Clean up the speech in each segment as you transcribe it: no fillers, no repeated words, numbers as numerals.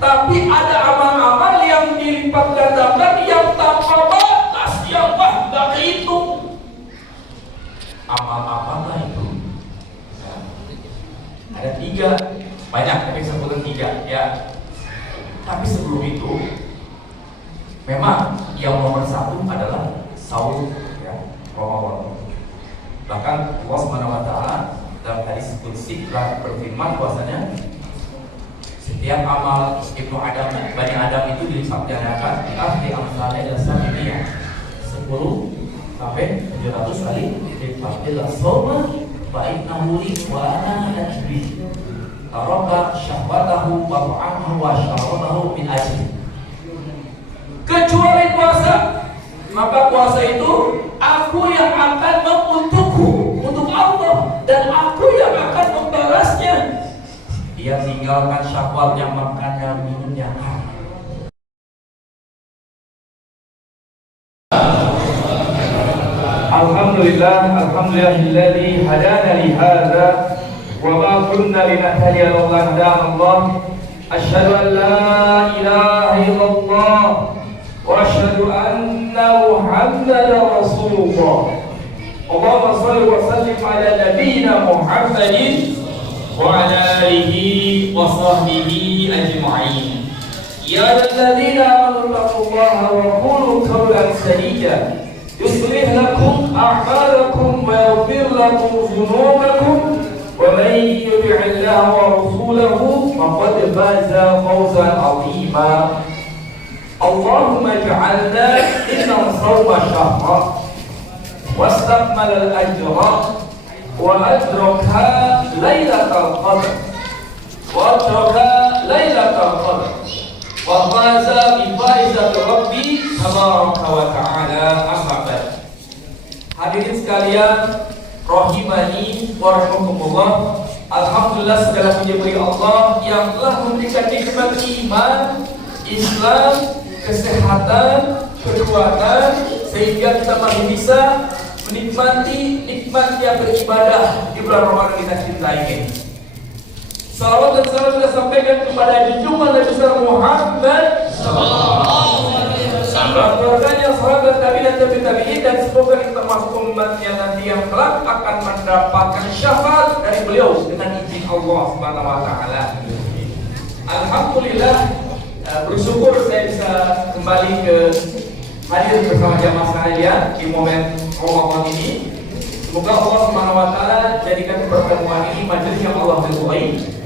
Tapi ada amal-amal yang dilipat gandakan, yang tanpa batas, yang tak kehitung. Amal apa itu? Ya. Ada 3, banyak tapi sebutkan 3 ya. Tapi sebelum itu, memang yang nomor 1 adalah saum ya, Ramadan. Bahkan Allah Subhanahu wa taala dalam hadis qudsi berfirman bahwasanya setiap amal Ibnu Adam, Bani Adam itu dilaksanakan di akhir amsalnya adalah samia 10 sampai 700 kali dipakai soma baik namuli wa ana ajbi taraka syahwatahu wa ta'amahu wa syaratahu min ajli. Kecuali puasa, maka puasa itu aku yang akan menguntukku untuk Allah dan aku yang akan membalasnya. Dia tinggalkan syahwatnya, makannya, minumnya. Alhamdulillahilladzi hadana li hadza wa ma kunna linahtadiya laula an hadana Allah. Asyhadu an la ilaha illallah wa asyhadu anna Muhammadar Rasulullah. Allahumma shalli wa sallim ala nabiyyina Muhammadin wa ala alihi wa sahbihi ajma'in. Ya ayyuhalladzina amanu taqullaha wa qulu qawlan sadida yuslih lakum a'malakum wa yaghfir lakum dhunubakum wa man yuti'illaha wa rasulahu faqad faza fawzan 'azima. Allahumma ij'alna mimman shawma shahra wastakmala al-ajra wa adraka lailatul qadr wa faza bi faizati rabbi tabaraka wa ta'ala. Amma ba'd. Hadirin sekalian rahimani wa rahimakumullah. Alhamdulillah, segala puji bagi Allah yang telah memberikan nikmat iman, Islam, kesehatan, kekuatan, sehingga kita masih bisa menikmati nikmatnya beribadah di bulan Ramadan kita cintai ini. Salawat dan salam kita sampaikan kepada junjungan Nabi besar Muhammad sallallahu alaihi wasallam, keluarganya, sahabat Nabi dan tabi'in, dan semoga kita termasuk umatnya nanti yang kelak akan mendapatkan syafaat dari beliau dengan izin Allah Subhanahu wa taala. Alhamdulillah, bersyukur saya bisa kembali ke hadir bersama jamaah sekalian di momen Ramadan ini. Semoga Allah Subhanahu wa taala jadikan pertemuan ini majelis yang Allah ridhoi.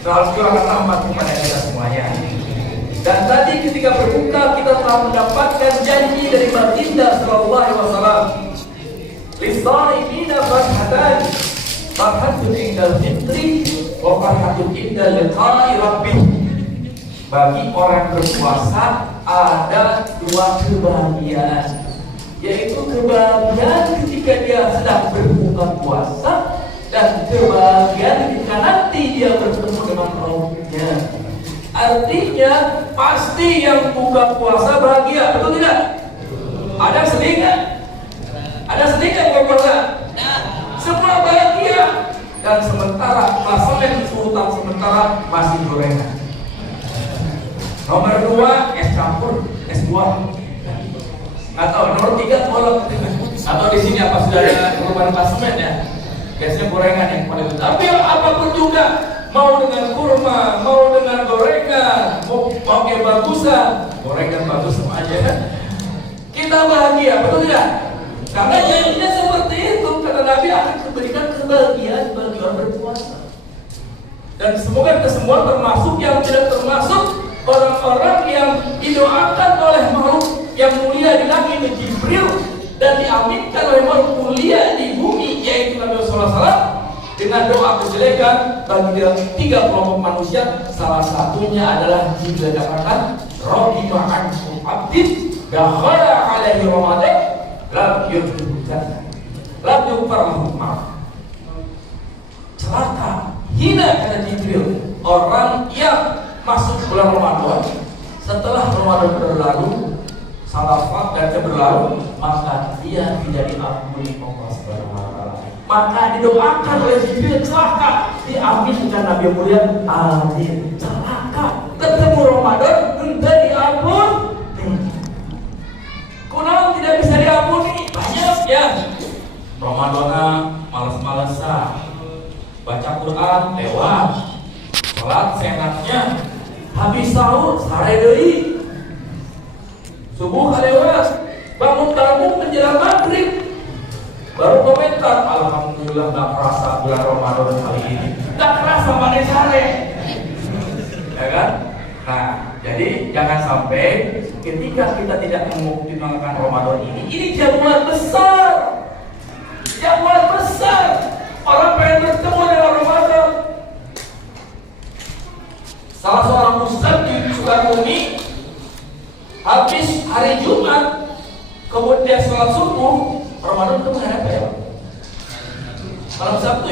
Alhamdulillah rahmat kepada kita semuanya. Dan tadi ketika berbuka kita telah mendapatkan janji dari baginda sallallahu alaihi wasallam. Lisa'imina farhatan, farhatun indal fitri wa farhatun indal liqa'i rabbih. Bagi orang berpuasa ada 2 kebahagiaan, yaitu kebahagiaan ketika dia sedang berbuka puasa dan kebahagiaan ketika nanti dia bertemu dengan Rabbnya. Artinya pasti yang buka puasa bahagia, betul tidak? Ada sedih nggak? Ada sedih nggak buka puasa? Semua bahagia. Dan sementara klasemen sultan sementara masih gorengan. Nomor 2 es campur, es buah. Atau nomor 3 kolak. Atau di sini apa sudah ada perubahan klasemen ya? Biasanya gorengan yang paling utama. Tapi apapun juga, mau dengan kurma, mau dengan gorengan, mau pakai bagusan, gorengan bagus sama aja. Kita bahagia, betul tidak? Karena janjinya seperti itu, kata Nabi akan memberikan kebahagiaan bagi orang berpuasa. Dan semoga kita semua termasuk yang tidak termasuk orang-orang yang didoakan oleh makhluk yang mulia di langit, Jibril, dan diaminkan oleh makhluk mulia di bumi, yaitu Nabi sallallahu alaihi wasallam, dengan doa kejelekan bagi 3 kelompok manusia. Salah satunya adalah Jibril katakan, Rabbi ma'ankum abdin dakhala alaihi ramadan lam yudhurkan lam yufarlahu ma. Celaka, hina kata Jibril orang yang masuk bulan Ramadan, setelah Ramadan berlalu, salafat dan berlalu, maka dia tidak diampuni Allah Subhanahu wa taala. Maka didoakan oleh Jibril, celaka, diaminkan Nabi mulia, amin. Celaka, enaknya habis sahur sare deui. Subuh kalewat, bangun menjelang maghrib. Baru komentar, alhamdulillah gak kerasa bulan Ramadan kali ini. Gak kerasa mana sare. Ya kan? Nah, jadi jangan sampai ketika kita tidak mengoptimalkan Ramadan ini jamuan besar. Jamuan besar. Orang pengen bertemu dengan Ramadan. Salah seorang ustaz di Sukabumi habis hari Jumat kemudian sholat subuh, Ramadan itu menghadap ya? Malam Sabtu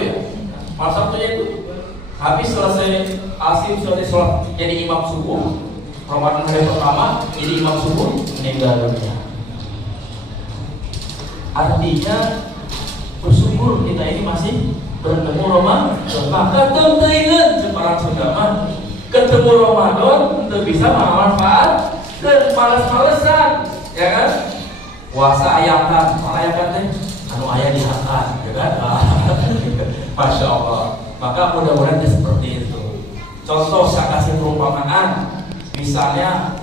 ya itu habis selesai asim selesai sholat jadi imam subuh. Ramadan hari pertama jadi imam subuh, meninggal dunia. Artinya bersyukur kita ini masih bertemu Ramadan. Maka tentang separang saudara ketemu Ramadan untuk bisa bermanfaat dan malas-malesan, ya kan? Puasa ayakan teh anu aya diangkat, ya kan? Masya Allah. Maka mudah-mudahan seperti itu. Contoh saya kasih perumpamaan, misalnya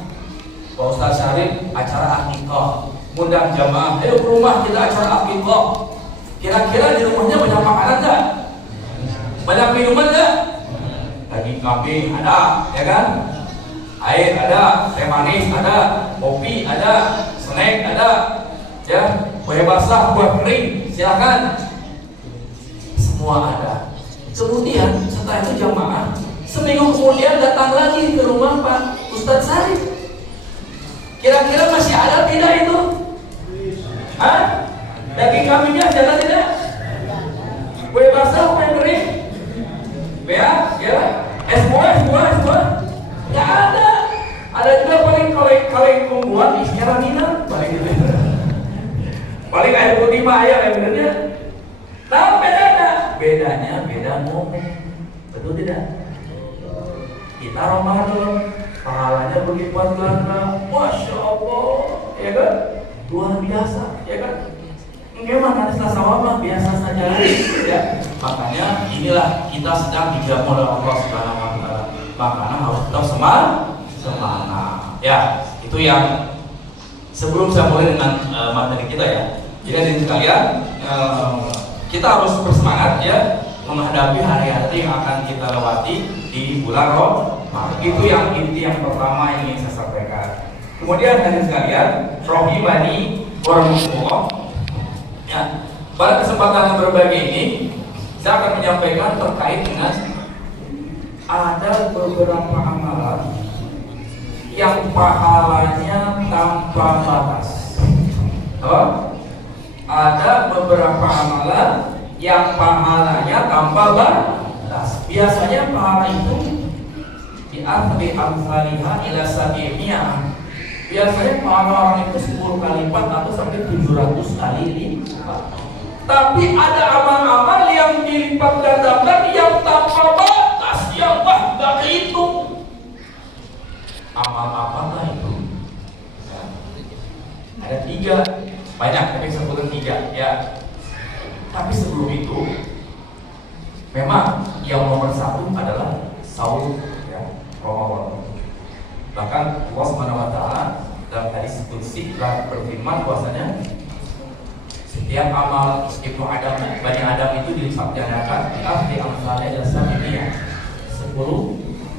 Pak Ustaz Syarif acara akikah, ngundang jamaah, ayo ke rumah kita acara akikah. Kira-kira di rumahnya banyak makanan nggak? Banyak minuman nggak? Daging kambing ada, ya kan? Air ada, teh manis ada, kopi ada, snack ada, ya, kue basah, kue kering, silakan. Semua ada. Kemudian setelah itu jamaah, seminggu kemudian datang lagi ke rumah Pak Ustadz Syarif. Kira-kira masih ada tidak itu? Hah? Daging kambingnya ada tidak? Kue basah, kue kering? Ya, es buah, nggak ada. Ada juga paling kaleng pembuat isinya ranginan, paling gitu. Paling air putih mah ya benernya. Nah bedanya beda momen, betul tidak? Kita Ramadan, pahalanya berlipat ganda, masya Allah, ya kan? Luar biasa, ya kan? Memang nanti sawah biasa saja, ya. Makanya inilah kita sedang dijamu oleh Allah Subhanahu Wa Taala. Makanya harus tetap semangat. Ya, itu yang sebelum saya mulai dengan materi kita ya. Jadi hadirin sekalian, kita harus bersemangat ya menghadapi hari-hari yang akan kita lewati di bulan Ramadan. Itu yang inti yang pertama yang ingin saya sampaikan. Kemudian hadirin sekalian, rahimani wa rahimakumullah. Ya, pada kesempatan yang berbagi ini saya akan menyampaikan terkait dengan ada beberapa amalan yang pahalanya tanpa batas. Ada beberapa amalan yang pahalanya tanpa batas. Biasanya pahala itu di akhir amsalihah ila sab'iyah. Biasanya pahala orang itu 10 kali lipat atau sampai 700 kali lipat. Tapi ada amal-amal yang dilipat gandakan yang tanpa batas, yang tak hitung. Amal apa itu? Ya. Ada 3, banyak tapi sebutkan 3 ya. Tapi sebelum itu, memang yang nomor 1 adalah saum ya, Ramadan. Bahkan Allah Subhanahu Wa Taala dalam hadis qudsi berfirman bahwasanya setiap amal Ibnu Adam, Bani Adam itu disabdakan di akhir amsalnya adalah sab'iyah 10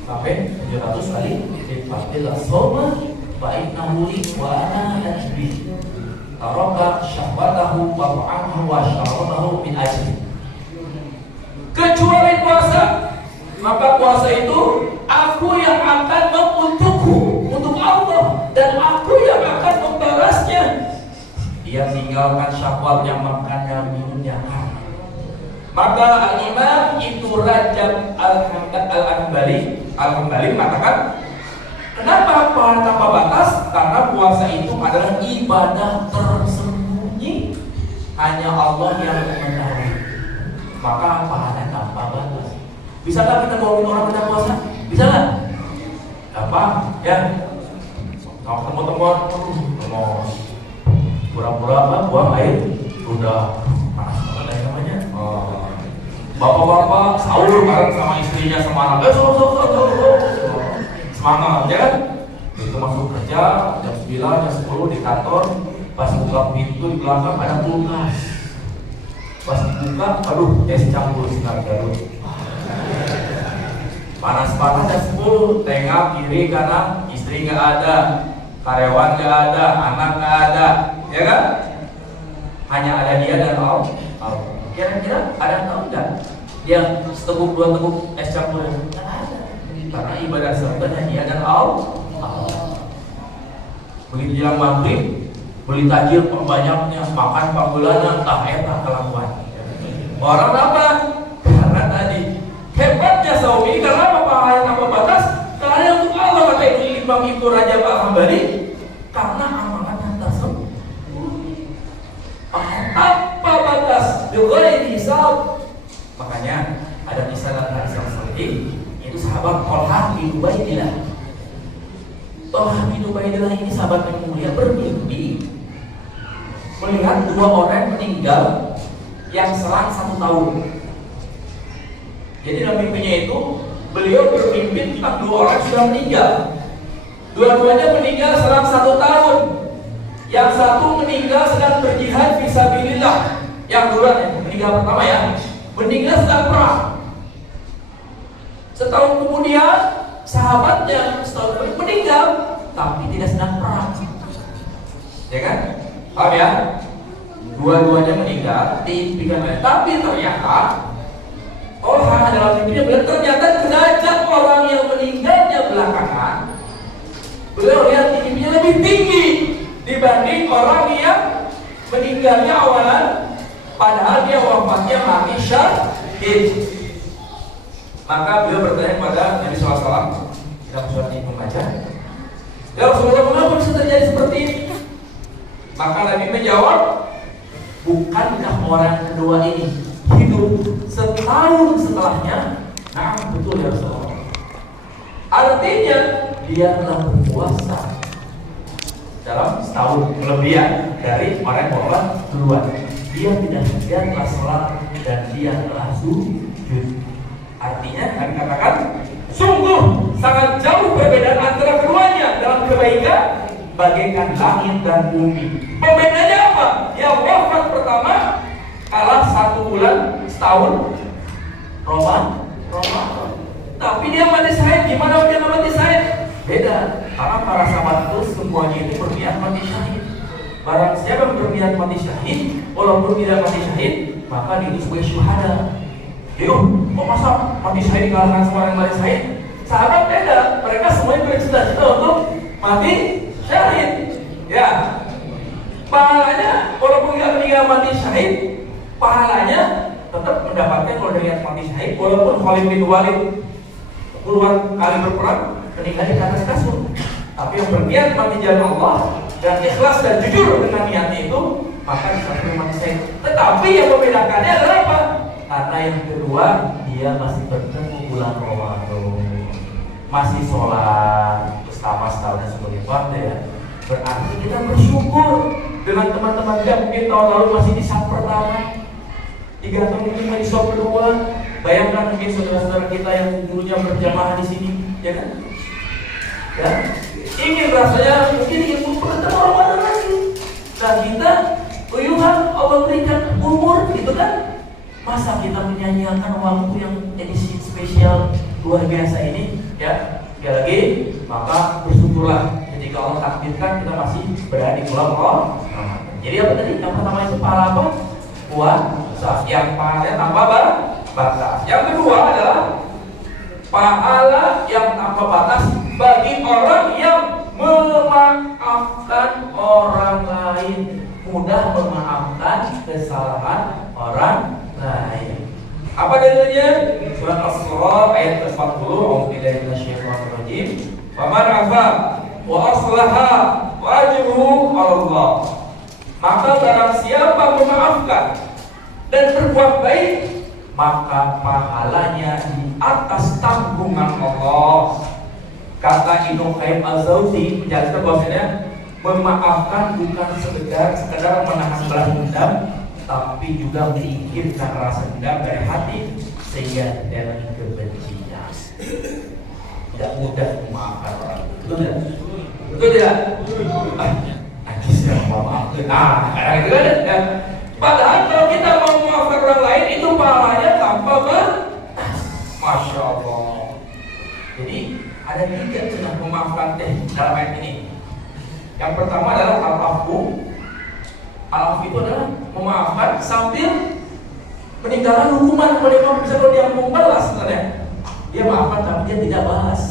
sampai 700 kali lipat. Bila soma fa'innahu li wa ana ajbi taraka syahwatahu wa ta'amahu wa syarabahu min ajli. Kecuali puasa, maka puasa itu aku yang akan untuk Allah dan aku yang akan membalasnya. Dia tinggalkan syahwatnya, makannya, minumnya. Maka Al-Imam Ibnu Rajab Al-Hambali mengatakan, kenapa pahala tanpa batas? Karena puasa itu adalah ibadah tersembunyi, hanya Allah yang mengetahui. Maka pahala tanpa batas. Bisa nggak kita bawain orang pada puasa? Bisa nggak? Gampang, ya. Kalau teman-teman, pura-pura buang air, udah panas banget namanya. Bapak-bapak sahur bareng sama istrinya sama anak. Semangat ya kan? Itu masuk kerja jam 9, jam 10 di kantor. Pas buka pintu di belakang ada kulkas. Pas buka, aduh, es campur sinar garut. Panas-panas jam 10, tengok kiri kanan, istri nggak ada, karyawan nggak ada, anak nggak ada, ya kan? Hanya ada dia dan Allah. Kira-kira ada yang tahu nggak? Dia seteguk dua teguk es campur nggak ada. Karena ibadah serta hanya dia dan Allah. Begitu jalan maghrib, beli takjil pembanyaknya, makan pambulanan, eta kelakuan. Orang apa? Karena tadi hebatnya Saumi, karena apa pahala tanpa batas? Karena untuk Allah kata Imam Ibnu Rajab Al-Hambali, karena amanatnya tersebut tanpa batas, juga ini hisab. Makanya ada kisah dalam hadis yang sahih, itu sahabat Thalhah bin Ubaidillah. Thalhah bin Ubaidillah ini sahabat yang mulia bermimpi melihat dua orang meninggal yang selang 1 tahun. Jadi dalam mimpinya itu beliau bermimpi tentang dua orang sudah meninggal. Dua-duanya meninggal selang 1 tahun. Yang satu meninggal sedang berjihad fisabilillah. Yang duluan ya, meninggal pertama ya, meninggal sedang perang. Setahun kemudian sahabatnya setahun meninggal tapi tidak sedang perang. Ya kan? Paham ya? Dua-duanya meninggal, diimpikan oleh. Tapi ternyata Thalhah dalam mimpinya bilang ternyata derajat orang yang meninggalnya belakangan, beliau lihat di mimpinya lebih tinggi dibanding orang yang meninggalnya awalan, padahal dia wafatnya mati syahid. Maka beliau bertanya kepada Nabi SAW, kita surat ini membaca, ya Rasulullah, kenapa bisa terjadi seperti ini? Maka Nabi menjawab, bukankah orang kedua ini hidup setahun setelahnya? Nah, betul ya Rasulullah. Artinya dia telah berpuasa dalam setahun kelebihan dari orang yang duluan. Dia telah sholat dan dia telah sujud. Artinya kami katakan sungguh sangat jauh perbedaan antara keduanya dalam kebaikan, bagaikan langit dan bumi. Pembedanya apa? Yang wafat pertama kalah 1 bulan setahun Ramadan. Tapi dia mati syahid. Gimana dia mati syahid? Beda. Karena para sahabat itu semuanya itu berniat mati syahid. Barang siapa yang berniat mati syahid, walaupun tidak mati syahid, maka dia sebagai syuhada. Kok masa mati syahid dikalahkan semua yang mati syahid? Sahabat beda. Mereka semuanya bercita-cita untuk mati syahid. Ya, pahalanya walaupun tidak meninggal mati syahid, pahalanya tetap mendapatkan kalau dengan mati syahid. Walaupun Khalid bin Walid puluhan kali berperang meninggal di atas kasur, tapi yang berniat mati jalan Allah dan ikhlas dan jujur dengan niatnya itu, maka bisa mati syahid. Tetapi yang membedakannya adalah apa? Karena yang kedua dia masih bertemu bulan Ramadan, masih sholat bersama setahunnya sebagai warga ya. Berarti kita bersyukur dengan teman-teman kita mungkin tahun lalu masih di saf pertama, 3 tahun mungkin di saf kedua. Bayangkan mungkin saudara-saudara kita yang dulunya berjamaah di sini, ya kan? Ya, ingin rasanya mungkin ingin bertemu Ramadan lagi. Dan kita uyuhan Allah berikan umur, gitu kan? Masa kita menyanyiakan waktu yang edisi spesial luar biasa ini, ya? Sekali lagi, maka bersyukurlah ketika Allah takdirkan kita masih berada di bulan Ramadan. Jadi apa tadi? Yang pertama itu pahala apa? Puasa. Yang pahalanya tanpa batas. Yang kedua adalah pahala yang tanpa batas bagi orang yang memaafkan orang lain, mudah memaafkan kesalahan orang lain. Apa dalilnya? Surat As-Sura ayat 40. A'udzubillahi minasyaitonir rajim. Faman 'afa wa aslaha wa ajruhu 'ala Allah. Maka barang siapa memaafkan dan berbuat baik, maka pahalanya di atas tanggungan Allah. Kata Ibnu Qayyim Al-Jauzi menjelaskan bahwasanya memaafkan bukan sekedar menahan balas dendam, tapi juga menyingkirkan rasa dendam dari hati sehingga dalam kebencian. Tidak mudah memaafkan orang. Betul tidak? Betul tidak? Najis ya, maafkan. Gitu kan? Padahal kalau kita mau memaafkan orang lain itu pahalanya tanpa batas. Masya Allah. Jadi ada 3 cara memaafkan dalam ayat ini. Yang pertama adalah al-afu. Al-afu itu adalah memaafkan sambil meninggalkan hukuman. Kalau dia mau balas sebenarnya, dia maafkan tapi dia tidak balas.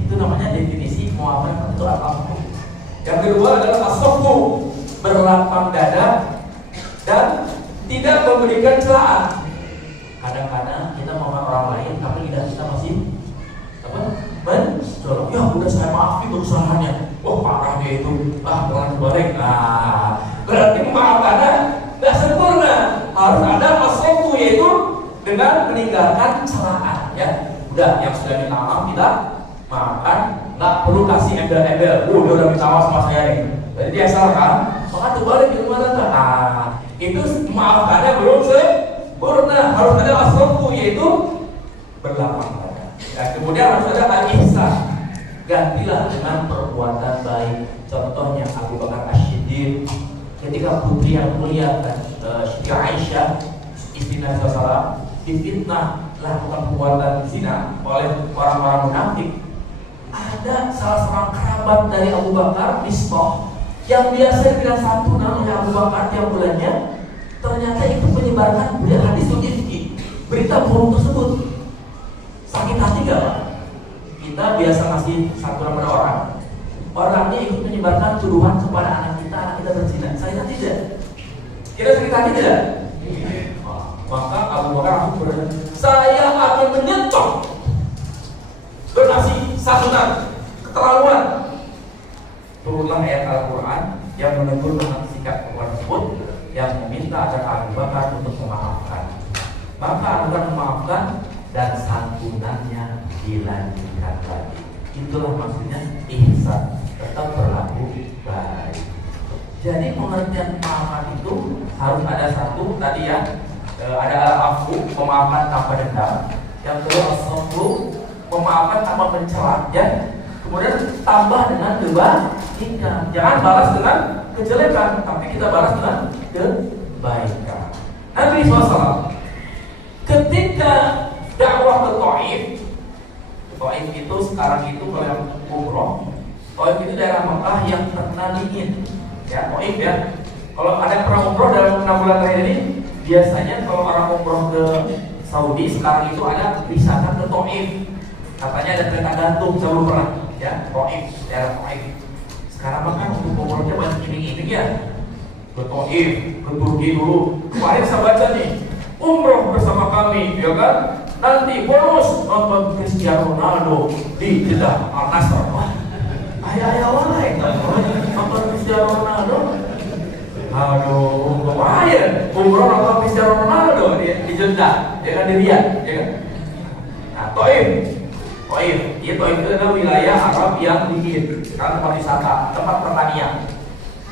Itu namanya definisi memaafkan itu al-afu. Yang kedua adalah as-safu, berlapang dada dan tidak memberikan celaan. Kadang-kadang kita memaafkan orang lain tapi lidah kita masih mencolok. Ya udah saya maafin kesalahannya. Wah parah dia itu. Orang balik. Berarti memaafkannya tidak sempurna. Harus ada as-safu, yaitu dengan meninggalkan celaan. Ya, udah yang sudah minta maaf kita maafkan. Nggak perlu kasih embel-embel. Dia udah minta maaf sama saya nih. Jadi dia salah kan? Maka terbalik di rumah tangga. Itu memaafkannya belum sempurna. Harus ada as-safu, yaitu berlapang dada. Kemudian harus ada al-ihsan. Gantilah dengan perbuatan baik. Contohnya Abu Bakar As-Siddiq ketika putri yang mulia Siti Aisyah istri Nabi SAW difitnah lakukan perbuatan zina oleh orang-orang munafik. Ada salah seorang kerabat dari Abu Bakar, Mistah, yang biasa dibilang santunan oleh Abu Bakar tiap bulannya, ternyata itu menyebarkan hadis ifki, berita bohong tersebut. Sakit hati gak Pak? Kita biasa ngasih santunan pada orang, orangnya ikut menyebarkan tuduhan kepada anak kita berzina. Sakit hati tidak? Kita sakit hati tidak? Maka Abu Bakar langsung berkata, saya akan menyentuh donasi santunan keterlaluan. Turunlah ayat Al-Quran yang menegur dengan sikap orang tersebut, yang meminta agar Abu Bakar untuk memaafkan. Maka Abu Bakar memaafkan dan santunannya dilanjutkan lagi. Itulah maksudnya ihsan, tetap berlaku baik. Jadi pengertian memaafkan itu harus ada satu tadi ya, ada al-afu, memaafkan tanpa dendam. Yang kedua as-safu, memaafkan tanpa mencela, ya. Kemudian tambah dengan kebaikan. Jangan balas dengan kejelekan, tapi kita balas dengan kebaikan. Nabi SAW ketika dakwah ke Taif itu sekarang itu kalau yang umroh, Taif itu daerah Mekah yang terkenal dingin. Ya, Taif ya. Kalau ada yang pernah umroh dalam 6 bulan terakhir ini, biasanya kalau orang umroh ke Saudi sekarang itu ada wisata ke Taif. Katanya ada kereta gantung, saya belum pernah. Ya, Taif, daerah Taif. Sekarang makan untuk umrohnya banyak iming-iming ya. Ke Taif, ke Turki dulu. Kemarin saya baca nih, umroh bersama kami, ya kan? Nanti bonus nonton Cristiano Ronaldo di Jeddah Al-Nassr. Wah, ayah-ayah lain nonton Cristiano Ronaldo. Aduh, lumayan. Umroh nonton Cristiano Ronaldo di Jeddah, ya kan, di Riyadh, ya kan? Nah, Taif, Taif itu adalah wilayah Arab yang dingin, karena tempat wisata, tempat pertanian.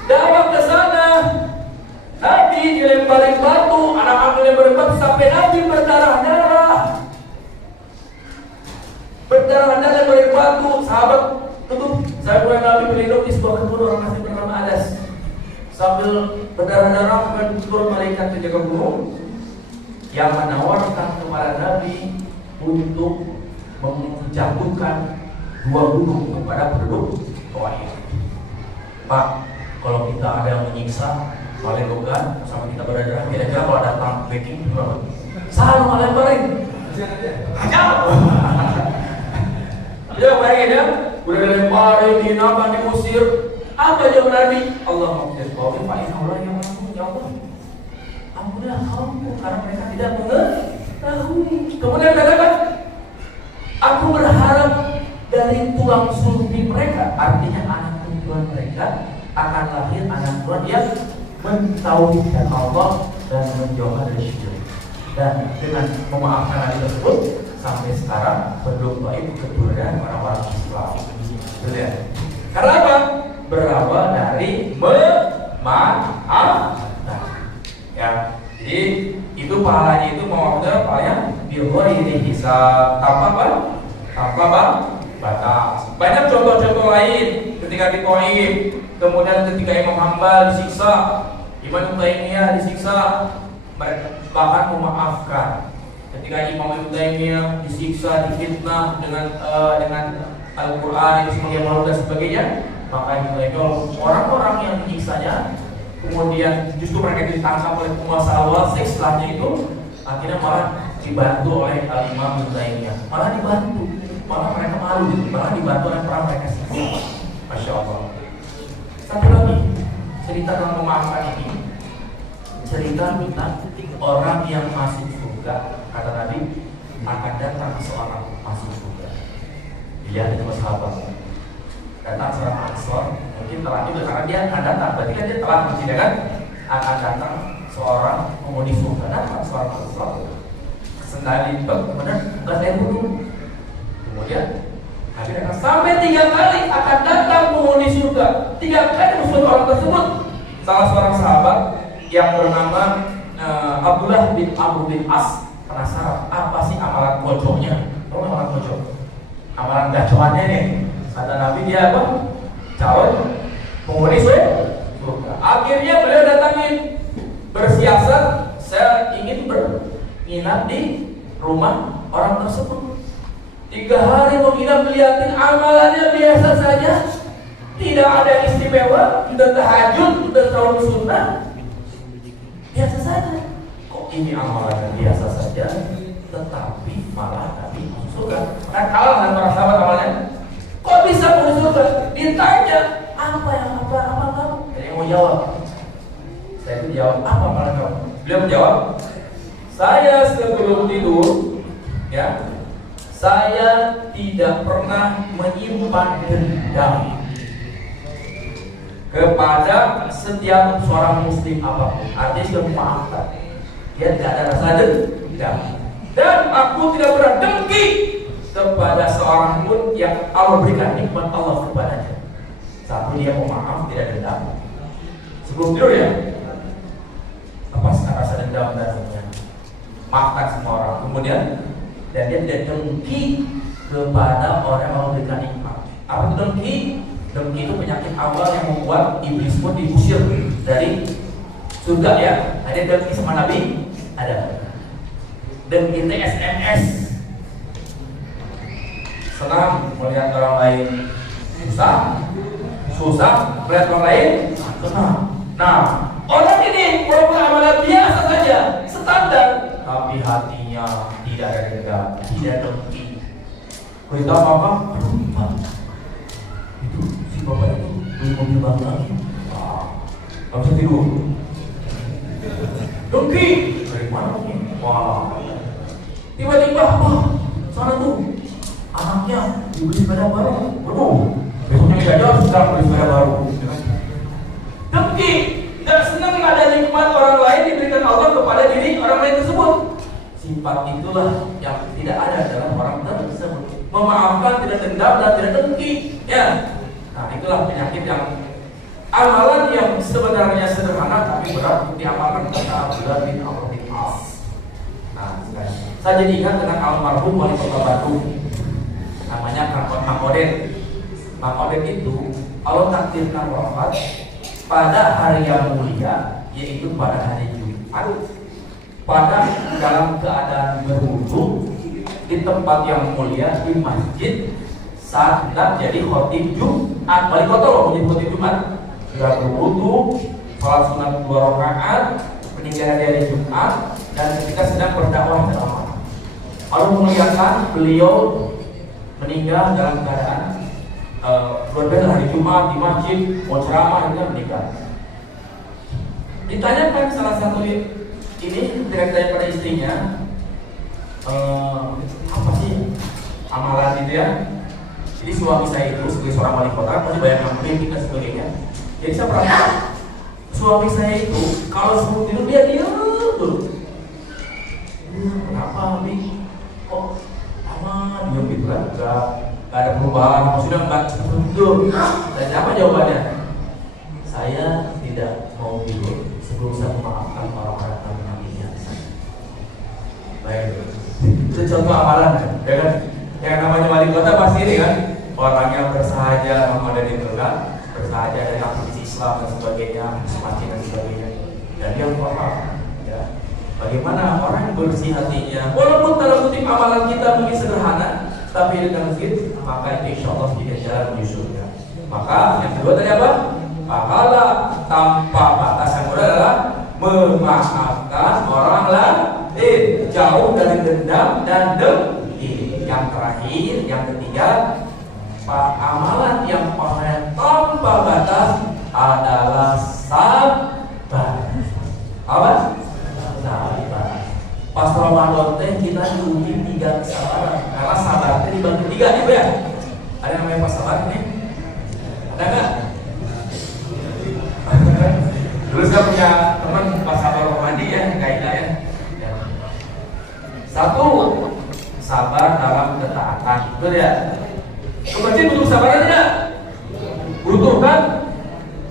Dalam ke sana, Nabi dilemparin batu, anak-anak dilemparin batu sampai Nabi berdarah-darah. Berdarah-darah lemparin batu, sahabat tutup. Saya mulai Nabi berlindung di sebuah kebun orang asing bernama Adas. Sambil berdarah-darah kemudian turun malaikat penjaga gunung yang menawarkan kepada Nabi untuk menjatuhkan 2 gunung kepada penduduk Taif. Pak, kalau kita ada yang menyiksa malegokan sama kita berdarah, kira-kira kalau datang backing berapa? Salah lemparin. Aja. Ya bayangin ya, udah dilemparin, dihinakan, diusir. Apa jawaban Nabi? Allah maafkan kau, Pak Inna Allah yang mengampuni, ya Allah. Ampunilah kaumku karena mereka tidak mengetahui. Kemudian katakan, aku berharap dari tulang sulbi mereka, artinya anak perempuan mereka, akan lahir anak perempuan yang mentauhidkan Allah dan menjauhkan dari syirik. Dan dengan memaafkan hal tersebut, sampai sekarang penduduk Taif keturunan orang-orang Islam. Betul ya? Karena apa? Berawal dari memaafkan. Ya, jadi itu pahalanya itu memaafkan pahalanya biwari tanpa batas. Banyak contoh-contoh lain ketika ditoib, kemudian ketika Imam Hambal disiksa, Imam Taimiyah disiksa, mereka bahkan memaafkan. Ketika Imam Taimiyah disiksa, difitnah dengan Al-Quran itu sebagai makhluk dan sebagainya, maka orang-orang yang menyiksanya, kemudian justru mereka ditangkap oleh penguasa luar, setelahnya itu akhirnya malah dibantu oleh Al-Imam Taimiyah, malah dibantu, malah mereka malu, malah dibantu oleh para mereka siksa. Masya Allah. Satu lagi cerita tentang memaafkan ini, cerita tentang orang yang masuk surga. Kata Nabi, akan datang seorang masuk surga. Dia itu sahabat. Datang seorang Ansor, mungkin telah juga karena dia akan datang. Berarti kan dia telah menceritakan akan datang seorang penghuni surga. Datang seorang Ansor, sendal lipat, kemudian bertemu dulu. Kemudian Nabi akan sampai 3 kali akan datang penghuni surga. 3 kali musuh orang tersebut. Salah seorang sahabat yang bernama Abdullah bin Amr bin As penasaran apa sih amalan pojoknya? Tahu amalan pojok? Amalan gacoannya nih. Kata Nabi dia apa? Calon penghuni surga. Akhirnya beliau datangin bersiasat, saya ingin menginap di rumah orang tersebut. 3 hari menginap, melihatin amalannya biasa saja, tidak ada yang istimewa, sudah tahajud, sudah tahun sunnah, biasa saja. Kok ini amalannya biasa saja, tetapi malah Nabi surga. Kan kalah dengan para sahabat amalnya. Kok bisa masuk surga? Ditanya apa amal kamu? Jadi yang mau jawab, saya itu jawab apa amalan kamu? Beliau menjawab, saya sebelum tidur, ya, saya tidak pernah menyimpan dendam kepada setiap seorang muslim apapun. Artinya sudah memaafkan. Dia tidak ada rasa dendam. Dan aku tidak pernah dengki kepada seorang pun yang Allah berikan nikmat Allah kepadanya. Satu, dia mau maaf, tidak dendam. Sebelum tidur ya, lepaskan rasa dendam dan maafkan semua orang. Kemudian, dan dia tidak dengki kepada orang yang Allah berikan nikmat. Apa itu dengki? Dengki itu penyakit awal yang membuat iblis pun diusir dari surga ya. Ada dengki sama Nabi? Ada. Dengki itu SMS. Senang melihat orang lain susah melihat orang lain senang. Nah, orang ini walaupun amalan biasa saja, standar, tapi hatinya tidak ada dendam, tidak dengki. Kita apa? Aduh, Pak, itu si bapak itu beli mobil baru lagi. Gak bisa tidur. Dengki dari mana nih? Wah, tiba-tiba sana tuh anaknya dibeli sepeda baru. Waduh, besoknya gagal sedang beli sepeda baru. Dengki, tidak senang ada nikmat orang lain diberikan Allah kepada diri orang lain tersebut. Sifat itulah yang tidak ada dalam orang tersebut. Memaafkan, tidak dendam dan tidak dengki. Ya, nah itulah penyakit yang amalan yang sebenarnya sederhana tapi berat untuk diamalkan kata Abdullah bin Amr bin As. Nah, saya jadi ingat dengan almarhum wali kota Bandung, namanya Kang Odet. Kang Odet itu Allah takdirkan wafat pada hari yang mulia, yaitu pada hari Jumat, pada dalam keadaan berwudu di tempat yang mulia di masjid saat jadi khotib Jumat. Wali kota loh menjadi khotib Jumat. Sudah berwudu, sholat sunat 2 rakaat, meninggal di hari Jumat, dan ketika sedang berdakwah ceramah. Allah memuliakan beliau meninggal dalam keadaan luar biasa hari Jumat di masjid, mau ceramah dan meninggal. Ditanyakan salah satu ini direktur pada istrinya, apa sih amalan itu ya? Jadi suami saya itu sebagai seorang wali kota pasti banyak yang memimpin dan sebagainya. Jadi saya pernah suami saya itu kalau sebelum tidur dia diam tuh. Kenapa nih? Kok lama diam gitu kan? Gak ada perubahan, sudah nggak tidur. Dan apa jawabannya? Saya tidak mau tidur sebelum saya memaafkan orang-orang yang menyakiti saya. Baik, itu Itu contoh amalan ya kan. Yang namanya wali kota pasti ini kan orang yang bersahaja Ramadan itu kan, bersahaja dari aktivis Islam dan sebagainya, semacam dan sebagainya. Dan dia paham ya bagaimana orang yang bersih hatinya. Walaupun dalam kutip amalan kita mungkin sederhana, tapi dengan zikir maka itu insya Allah tidak jalan menuju surga. Maka yang kedua tadi apa? Pahala tanpa batas. Yang kedua adalah memaafkan orang lain, jauh dari dendam dan dengki. Yang terakhir, yang ketiga, amalan yang paling tanpa batas adalah sabar. Apa? Sabar. Pas Ramadan teh kita diuji 3 kesabaran. Karena sabar teh dibagi 3 nih, ya. Ada yang namanya pas sabar nih? Ada nggak? Dulu saya punya teman pas sabar Romadi ya, kaidah ya. Satu, sabar dalam ketaatan, betul ya? Kemudian butuh sabar tidak? Butuh kan?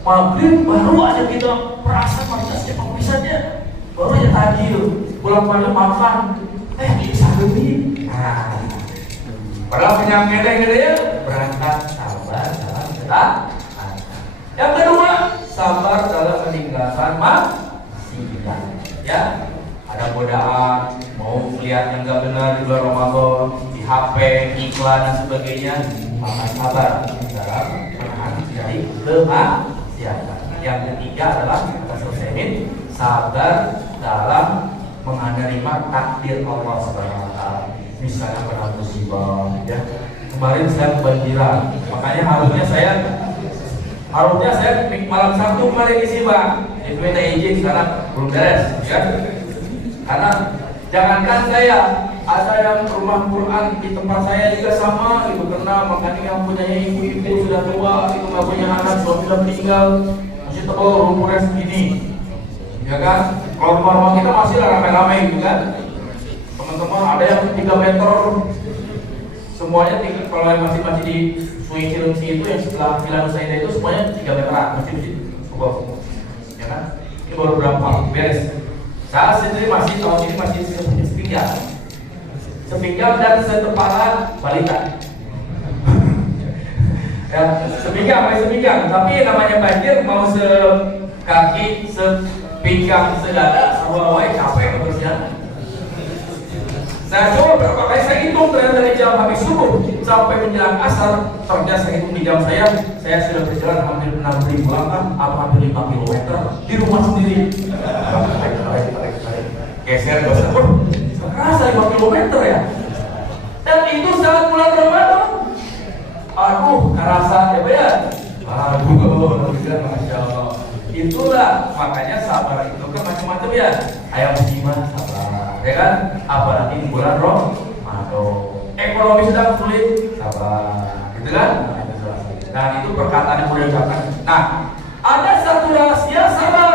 Maghrib baru aja kita merasa pantasnya pengpisannya, baru aja tajil, pulang malam makan, bisa lebih. Nah, padahal penyakitnya ya berangkat sabar dalam ketaatan. Yang kedua, sabar dalam meninggalkan maksiat. Ya, ada godaan, mau melihat yang nggak benar di bulan Ramadan, di HP, iklan dan sebagainya, maka sabar dalam menahan dari kemaksiatan. Yang ketiga adalah kata Sulaiman, sabar dalam menerima takdir Allah Subhanahu Wa Taala. Misalnya pada musibah, ya kemarin saya kebanjiran, makanya harusnya saya malam Sabtu kemarin isi Pak, minta izin sekarang belum beres, ya. Karena jangankan saya, ada yang rumah Quran di tempat saya juga sama, itu kena, makanya yang punya ibu-ibu sudah tua, itu nggak punya anak, suami sudah meninggal, masih tebal umurnya segini, ya kan? Kalau rumah kita masih ramai-ramai, gitu kan? Teman-teman ada yang 3 meter, semuanya tinggal, kalau yang masih di Sui Cilengsi itu yang setelah Villa Nusaida itu semuanya 3 meteran, masih ya kan? Ini baru berapa? Beres. Saya sendiri masih tahun ini masih sepinggang dan setepalan balita. Ya, sepinggang, tapi namanya banjir mau sekaki, sepinggang, sedada, awal-awalnya capek terusnya. Saya coba berapa kali saya hitung dari jam habis subuh sampai menjelang asar, ternyata saya hitung di jam saya sudah berjalan hampir 6.000 langkah atau hampir 5 km di rumah sendiri. Geser, kerasa 5 km ya. Dan itu saat bulan Ramadan. Aduh, kerasa ya. Aduh, masya Allah. Itulah makanya sabar itu kan macam-macam ya. Ayam musibah sabar, ya kan? Apalagi di bulan Ramadan. Ekonomi sedang sulit, sabar, gitu kan? Nah, itu perkataan yang mudah diucapkan. Nah, ada satu rahasia sabar.